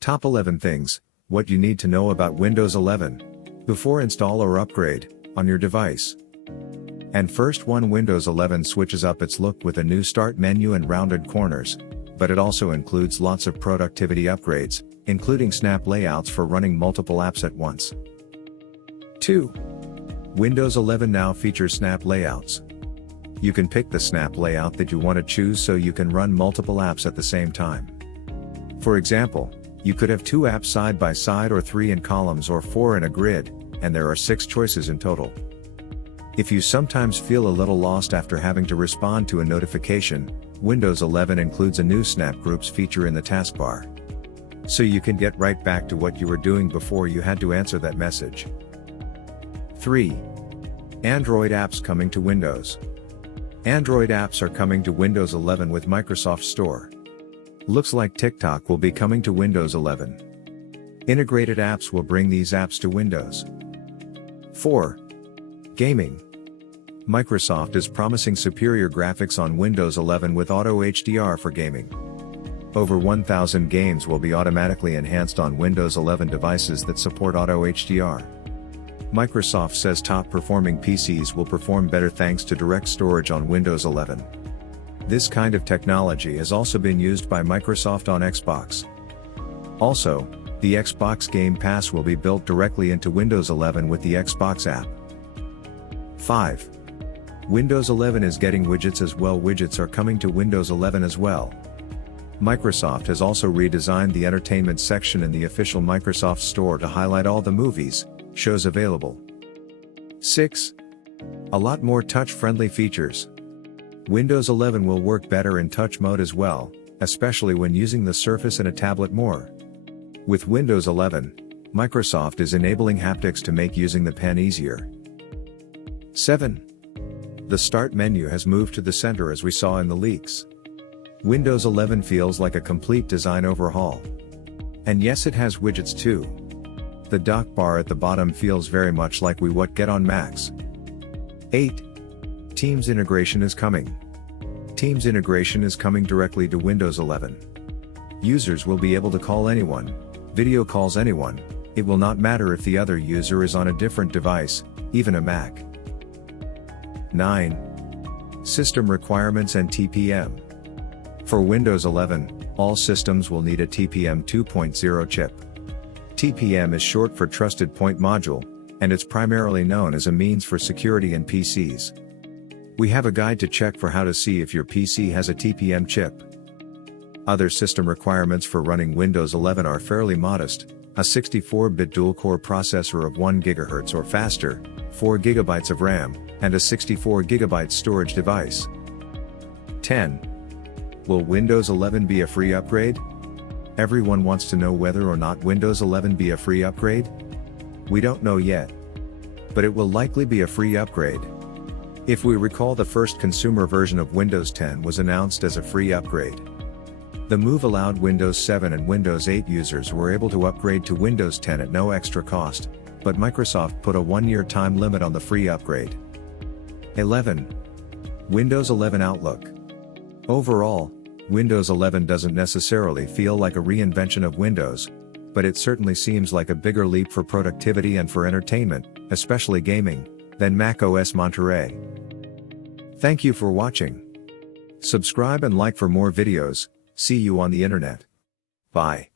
Top 11 things, what you need to know about Windows 11 before install or upgrade on your device. And first one, Windows 11 switches up its look with a new start menu and rounded corners, but it also includes lots of productivity upgrades, including snap layouts for running multiple apps at once. 2. Windows 11 now features snap layouts. You can pick the snap layout that you want to choose so you can run multiple apps at the same time. For example, you could have 2 apps side by side, or 3 in columns, or 4 in a grid, and there are 6 choices in total. If you sometimes feel a little lost after having to respond to a notification, Windows 11 includes a new Snap Groups feature in the taskbar. So you can get right back to what you were doing before you had to answer that message. 3. Android apps coming to Windows. Android apps are coming to Windows 11 with Microsoft Store. Looks like TikTok will be coming to Windows 11. Integrated apps will bring these apps to Windows. 4. Gaming. Microsoft is promising superior graphics on Windows 11 with Auto HDR for gaming. Over 1,000 games will be automatically enhanced on Windows 11 devices that support Auto HDR. Microsoft says top-performing PCs will perform better thanks to direct storage on Windows 11. This kind of technology has also been used by Microsoft on Xbox. Also, the Xbox Game Pass will be built directly into Windows 11 with the Xbox app. 5. Windows 11 is getting widgets as well. Widgets are coming to Windows 11 as well. Microsoft has also redesigned the entertainment section in the official Microsoft Store to highlight all the movies, shows available. 6. A lot more touch-friendly features. Windows 11 will work better in touch mode as well, especially when using the Surface and a tablet more. With Windows 11, Microsoft is enabling haptics to make using the pen easier. 7. The Start menu has moved to the center as we saw in the leaks. Windows 11 feels like a complete design overhaul. And yes, it has widgets too. The dock bar at the bottom feels very much like what get on Macs. 8. Teams integration is coming. Teams integration is coming directly to Windows 11. Users will be able to call anyone, video calls anyone, it will not matter if the other user is on a different device, even a Mac. 9. System requirements and TPM. For Windows 11, all systems will need a TPM 2.0 chip. TPM is short for Trusted Point Module, and it's primarily known as a means for security in PCs. We have a guide to check for how to see if your PC has a TPM chip. Other system requirements for running Windows 11 are fairly modest: a 64-bit dual-core processor of 1 GHz or faster, 4 GB of RAM, and a 64 GB storage device. 10. Will Windows 11 be a free upgrade? Everyone wants to know whether or not Windows 11 be a free upgrade. We don't know yet. But it will likely be a free upgrade. If we recall, the first consumer version of Windows 10 was announced as a free upgrade. The move allowed Windows 7 and Windows 8 users were able to upgrade to Windows 10 at no extra cost, but Microsoft put a 1-year time limit on the free upgrade. 11. Windows 11 Outlook. Overall, Windows 11 doesn't necessarily feel like a reinvention of Windows, but it certainly seems like a bigger leap for productivity and for entertainment, especially gaming, than macOS Monterey. Thank you for watching. Subscribe and like for more videos. See you on the internet. Bye.